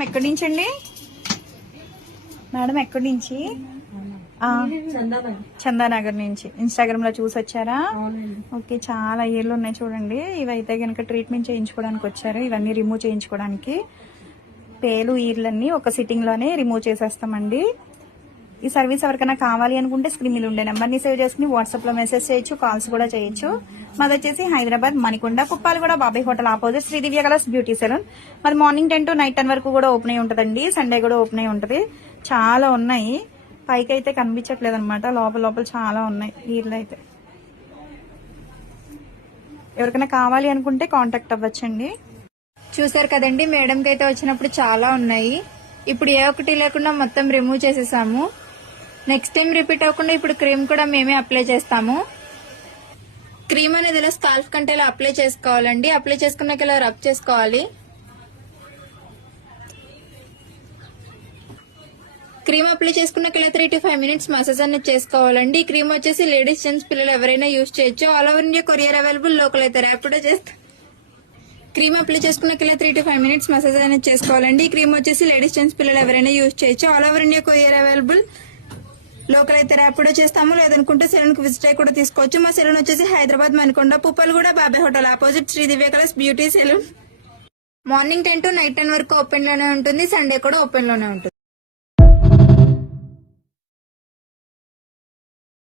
ఎక్కడి నుంచి అండి మేడం? ఎక్కడి నుంచి? చందానగర్ నుంచి. ఇన్స్టాగ్రామ్ లో చూసి వచ్చారా? ఓకే, చాలా ఏళ్ళు ఉన్నాయి చూడండి. ఇవైతే కనుక ట్రీట్మెంట్ చేయించుకోవడానికి వచ్చారు. ఇవన్నీ రిమూవ్ చేయించుకోవడానికి. పేలు ఈర్లన్నీ ఒక సిట్టింగ్ లోనే రిమూవ్ చేసేస్తామండి. ఈ సర్వీస్ ఎవరికైనా కావాలి అనుకుంటే స్క్రీన్ మీద ఉండే నెంబర్ని సేవ్ చేసుకుని వాట్సాప్ లో మెసేజ్ చేయొచ్చు, కాల్స్ కూడా చేయొచ్చు. మాది వచ్చేసి హైదరాబాద్ మణికొండ కుప్పాలగూడ బాబాయ్ hotel opposite Sri Divya colours beauty salon. మాది మార్నింగ్ 10 to నైట్ 10 వరకు కూడా ఓపెన్ అయి ఉంటదండి. సండే కూడా ఓపెన్ అయి ఉంటది. చాలా ఉన్నాయి. పైకి అయితే కనిపించట్లేదు అనమాట, లోపల లోపల చాలా ఉన్నాయి వీళ్ళు అయితే. ఎవరికైనా కావాలి అనుకుంటే కాంటాక్ట్ అవ్వచ్చండి. చూసారు కదండి, మేడంకి అయితే వచ్చినప్పుడు చాలా ఉన్నాయి. ఇప్పుడు ఏ ఒక్కటి లేకుండా మొత్తం రిమూవ్ చేసేసాము. నెక్స్ట్ టైం రిపీట్ అవ్వకుండా ఇప్పుడు క్రీమ్ కూడా మేమే అప్లై చేస్తాము. క్రీమ్ అనేది ఇలా స్కాల్ఫ్ కంటే ఇలా అప్లై చేసుకోవాలండి. అప్లై చేసుకున్నాక ఇలా రబ్ చేసుకోవాలి. క్రీమ్ అప్లై చేసుకున్నాక ఇలా 3 to 5 minutes మసాజ్ అనేది చేసుకోవాలండి. ఈ క్రీమ్ వచ్చేసి లేడీస్, జెంట్స్, పిల్లలు ఎవరైనా యూజ్ చేయొచ్చు. All over India courier available. Local అయితే ర్యాపిడో చేస్తాం. క్రీమ్ అప్లై చేసుకున్నాక ఇలా 3 to 5 minutes మసాజ్ అనేది చేసుకోవాలండి. ఈ క్రీమ్ వచ్చేసి లేడీస్, జెంట్స్, పిల్లలు ఎవరైనా యూజ్ చేయొచ్చు. All over India courier available. Local అయితే ర్యాపిడో చేస్తాము. లేదనుకుంటే సెలూన్ కి విజిట్ అయ్యి కూడా తీసుకోవచ్చు. మా సెలూన్ వచ్చేసి Hyderabad Manikonda Puppalaguda Babai hotel opposite Sri Divya colours beauty salon. Morning 10 to night 10 వరకు ఓపెన్ లోనే ఉంటుంది. సండే కూడా ఓపెన్ లోనే ఉంటుంది.